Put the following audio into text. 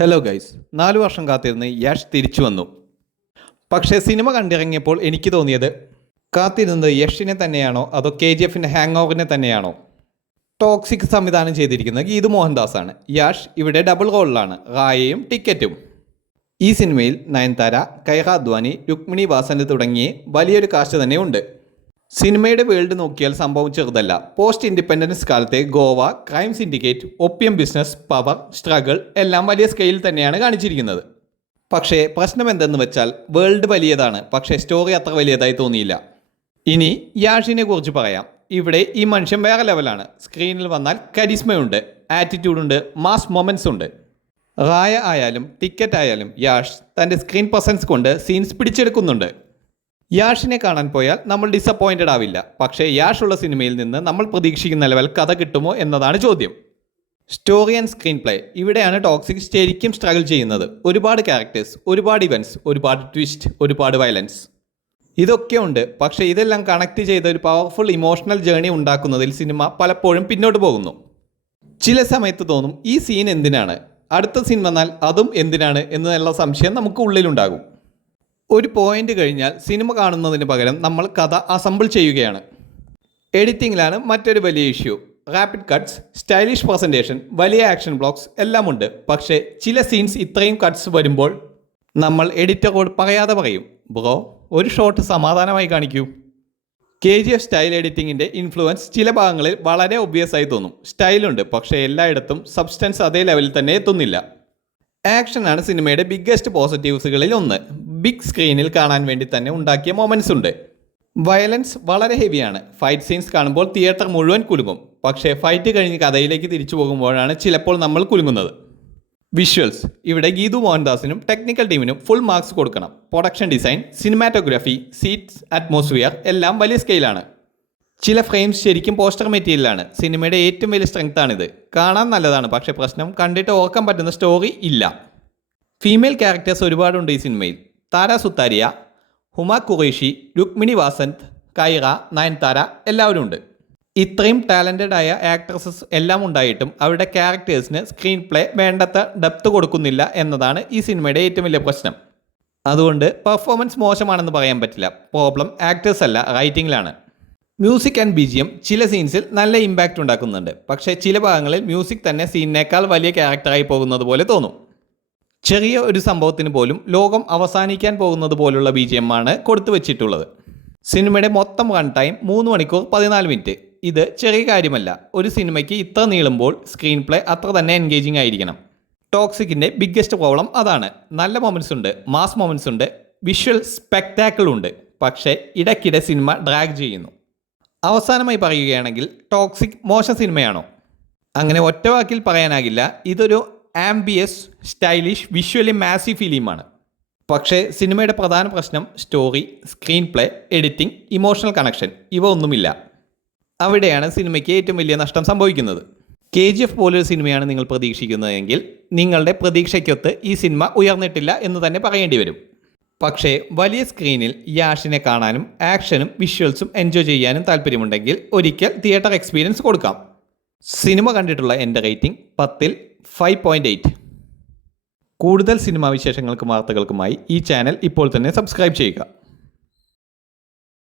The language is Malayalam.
ഹലോ ഗൈസ്, 4 വർഷം കാത്തിരുന്ന് യാഷ് തിരിച്ചു വന്നു. പക്ഷേ സിനിമ കണ്ടിറങ്ങിയപ്പോൾ എനിക്ക് തോന്നിയത് കാത്തിരുന്നത് യഷിനെ തന്നെയാണോ അതോ KGFന്റെ ഹാങ് ഓവറിനെ തന്നെയാണോ? ടോക്സിക് സംവിധാനം ചെയ്തിരിക്കുന്നത് ഗീതു മോഹൻദാസാണ്. യാഷ് ഇവിടെ ഡബിൾ റോളിലാണ്, റായയും ടിക്കറ്റും. ഈ സിനിമയിൽ നയൻതാര, കൈറ അദ്വാനി, രുക്മിണി വാസന്ത് തുടങ്ങിയ വലിയൊരു കാസ്റ്റ് തന്നെ ഉണ്ട്. സിനിമയുടെ വേൾഡ് നോക്കിയാൽ സംഭവം ചെറുതല്ല. പോസ്റ്റ് ഇൻഡിപെൻഡൻസ് കാലത്തെ Goa, crime syndicate, Opium business, power, struggle എല്ലാം വലിയ സ്കെയിലിൽ തന്നെയാണ് കാണിച്ചിരിക്കുന്നത്. പക്ഷേ പ്രശ്നം എന്തെന്ന് വെച്ചാൽ വേൾഡ് വലിയതാണ്, പക്ഷേ സ്റ്റോറി അത്ര വലിയതായി തോന്നിയില്ല. ഇനി യാഷിനെ കുറിച്ച് പറയാം. ഇവിടെ ഈ മനുഷ്യൻ വേറെ ലെവലാണ്. സ്ക്രീനിൽ വന്നാൽ കരിസ്മയുണ്ട്, ആറ്റിറ്റ്യൂഡുണ്ട്, മാസ് മൊമെൻറ്റ്സ് ഉണ്ട്. റായ ആയാലും ടിക്കറ്റ് ആയാലും യാഷ് തൻ്റെ സ്ക്രീൻ പ്രസൻസ് കൊണ്ട് സീൻസ് പിടിച്ചെടുക്കുന്നുണ്ട്. യാഷിനെ കാണാൻ പോയാൽ നമ്മൾ ഡിസപ്പോയിൻറ്റഡ് ആവില്ല. പക്ഷേ യാഷ് ഉള്ള സിനിമയിൽ നിന്ന് നമ്മൾ പ്രതീക്ഷിക്കുന്ന ലെവൽ കഥ കിട്ടുമോ എന്നതാണ് ചോദ്യം. സ്റ്റോറി ആൻഡ് സ്ക്രീൻ പ്ലേ, ഇവിടെയാണ് ടോക്സിക് ശരിക്കും സ്ട്രഗിൾ ചെയ്യുന്നത്. ഒരുപാട് ക്യാരക്ടേഴ്സ്, ഒരുപാട് ഇവൻറ്റ്സ്, ഒരുപാട് ട്വിസ്റ്റ്, ഒരുപാട് വയലൻസ്, ഇതൊക്കെ ഉണ്ട്. പക്ഷേ ഇതെല്ലാം കണക്ട് ചെയ്ത ഒരു പവർഫുൾ ഇമോഷണൽ ജേർണി ഉണ്ടാക്കുന്നതിൽ സിനിമ പലപ്പോഴും പിന്നോട്ട് പോകുന്നു. ചില സമയത്ത് തോന്നും ഈ സീൻ എന്തിനാണ്, അടുത്ത സീൻ വന്നാൽ അതും എന്തിനാണ് എന്നുള്ള സംശയം നമുക്ക് ഉള്ളിലുണ്ടാകും. ഒരു പോയിന്റ് കഴിഞ്ഞാൽ സിനിമ കാണുന്നതിന് പകരം നമ്മൾ കഥ അസംബിൾ ചെയ്യുകയാണ്. എഡിറ്റിങ്ങിലാണ് മറ്റൊരു വലിയ issue. Rapid cuts, stylish presentation, വലിയ ആക്ഷൻ ബ്ലോക്സ് എല്ലാം ഉണ്ട്. പക്ഷേ ചില സീൻസ് ഇത്രയും കട്ട്സ് വരുമ്പോൾ നമ്മൾ എഡിറ്ററോട് പറയാതെ പറയും, ബ്രോ ഒരു ഷോട്ട് സമാധാനമായി കാണിക്കൂ. KGF സ്റ്റൈൽ എഡിറ്റിങ്ങിൻ്റെ ഇൻഫ്ലുവൻസ് ചില ഭാഗങ്ങളിൽ വളരെ ഒബ്വിയസ് ആയി തോന്നും. സ്റ്റൈലുണ്ട്, പക്ഷേ എല്ലായിടത്തും സബ്സ്റ്റൻസ് അതേ ലെവലിൽ തന്നെ എത്തുന്നില്ല. ആക്ഷനാണ് സിനിമയുടെ ബിഗ്ഗസ്റ്റ് പോസിറ്റീവ്സുകളിൽ ഒന്ന്. ബിഗ് സ്ക്രീനിൽ കാണാൻ വേണ്ടി തന്നെ ഉണ്ടാക്കിയ മൊമെൻറ്റ്സ് ഉണ്ട്. വയലൻസ് വളരെ ഹെവിയാണ്. ഫൈറ്റ് സീൻസ് കാണുമ്പോൾ തിയേറ്റർ മുഴുവൻ കുലുങ്ങും. പക്ഷേ ഫൈറ്റ് കഴിഞ്ഞ് കഥയിലേക്ക് തിരിച്ചു പോകുമ്പോഴാണ് ചിലപ്പോൾ നമ്മൾ കുലുങ്ങുന്നത്. വിഷ്വൽസ്, ഇവിടെ ഗീതു മോഹൻദാസിനും ടെക്നിക്കൽ ടീമിനും ഫുൾ മാർക്സ് കൊടുക്കണം. Production design, cinematography, seats, atmosphere എല്ലാം വലിയ സ്കെയിലാണ്. ചില ഫ്രെയിംസ് ശരിക്കും പോസ്റ്റർ മെറ്റീരിയലാണ്. സിനിമയുടെ ഏറ്റവും വലിയ സ്ട്രെങ്താണിത്. കാണാൻ നല്ലതാണ്, പക്ഷേ പ്രശ്നം കണ്ടിട്ട് ഓർക്കാൻ പറ്റുന്ന സ്റ്റോറി ഇല്ല. ഫീമെയിൽ ക്യാരക്ടേഴ്സ് ഒരുപാടുണ്ട് ഈ സിനിമയിൽ. താര സുത്താരിയ, ഹുമ ഖുറേഷി, രുക്മിണി വാസന്ത്, കൈറ, നയൻതാര എല്ലാവരും ഉണ്ട്. ഇത്രയും ടാലൻറ്റഡ് ആയ ആക്ട്രസസ് എല്ലാം ഉണ്ടായിട്ടും അവരുടെ ക്യാരക്ടേഴ്സിന് സ്ക്രീൻ പ്ലേ വേണ്ടത്ര ഡെപ്ത് കൊടുക്കുന്നില്ല എന്നതാണ് ഈ സിനിമയുടെ ഏറ്റവും വലിയ പ്രശ്നം. അതുകൊണ്ട് പെർഫോമൻസ് മോശമാണെന്ന് പറയാൻ പറ്റില്ല. പ്രോബ്ലം ആക്ടേഴ്സ് അല്ല, റൈറ്റിംഗിലാണ്. മ്യൂസിക് ആൻഡ് BGM ചില സീൻസിൽ നല്ല ഇമ്പാക്റ്റ് ഉണ്ടാക്കുന്നുണ്ട്. പക്ഷേ ചില ഭാഗങ്ങളിൽ മ്യൂസിക് തന്നെ സീനിനേക്കാൾ വലിയ ക്യാരക്ടറായി പോകുന്നത് പോലെ തോന്നും. ചെറിയ ഒരു സംഭവത്തിന് പോലും ലോകം അവസാനിക്കാൻ പോകുന്നത് പോലുള്ള BGM ആണ് കൊടുത്തു വെച്ചിട്ടുള്ളത്. സിനിമയുടെ മൊത്തം റൺ ടൈം 3 മണിക്കൂർ 14 മിനിറ്റ്. ഇത് ചെറിയ കാര്യമല്ല. ഒരു സിനിമയ്ക്ക് ഇത്ര നീളുമ്പോൾ സ്ക്രീൻ പ്ലേ അത്ര തന്നെ എൻഗേജിങ് ആയിരിക്കണം. ടോക്സിക്കിൻ്റെ ബിഗ്ഗസ്റ്റ് പ്രോബ്ലം അതാണ്. നല്ല മൊമെൻറ്റ്സ് ഉണ്ട്, മാസ് മൊമെൻറ്റ്സ് ഉണ്ട്, വിഷ്വൽ സ്പെക്ടാക്കിൾ ഉണ്ട്. പക്ഷേ ഇടയ്ക്കിടെ സിനിമ ഡ്രാഗ് ചെയ്യുന്നു. അവസാനമായി പറയുകയാണെങ്കിൽ ടോക്സിക് മോശം സിനിമയാണോ? അങ്ങനെ ഒറ്റ വാക്കിൽ പറയാനാകില്ല. ഇതൊരു ആംബിയസ്, സ്റ്റൈലിഷ്, വിഷ്വലി മാസീവ് ഫിലിമാണ്. പക്ഷേ സിനിമയുടെ പ്രധാന പ്രശ്നം story, screen play, editing, emotional connection ഇവ ഒന്നുമില്ല. അവിടെയാണ് സിനിമയ്ക്ക് ഏറ്റവും വലിയ നഷ്ടം സംഭവിക്കുന്നത്. KGF പോലൊരു സിനിമയാണ് നിങ്ങൾ പ്രതീക്ഷിക്കുന്നതെങ്കിൽ നിങ്ങളുടെ പ്രതീക്ഷയ്ക്കൊത്ത് ഈ സിനിമ ഉയർന്നിട്ടില്ല എന്ന് തന്നെ പറയേണ്ടി വരും. പക്ഷേ വലിയ സ്ക്രീനിൽ യാഷിനെ കാണാനും ആക്ഷനും വിഷ്വൽസും എൻജോയ് ചെയ്യാനും താല്പര്യമുണ്ടെങ്കിൽ ഒരിക്കൽ തിയേറ്റർ എക്സ്പീരിയൻസ് കൊടുക്കാം. സിനിമ കണ്ടിട്ടുള്ള എൻ്റെ റേറ്റിംഗ് 10ൽ 5.8. കൂടുതൽ സിനിമാ വിശേഷങ്ങൾക്കും വാർത്തകൾക്കുമായി ഈ ചാനൽ ഇപ്പോൾ തന്നെ സബ്സ്ക്രൈബ് ചെയ്യുക.